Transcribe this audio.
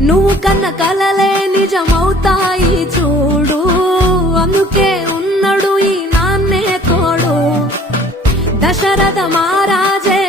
నువ్వు కన్న కలలే నిజమవుతాయి చూడు, అందుకే ఉన్నడు ఈ నాన్నే తోడు. దశరథ మహారాజే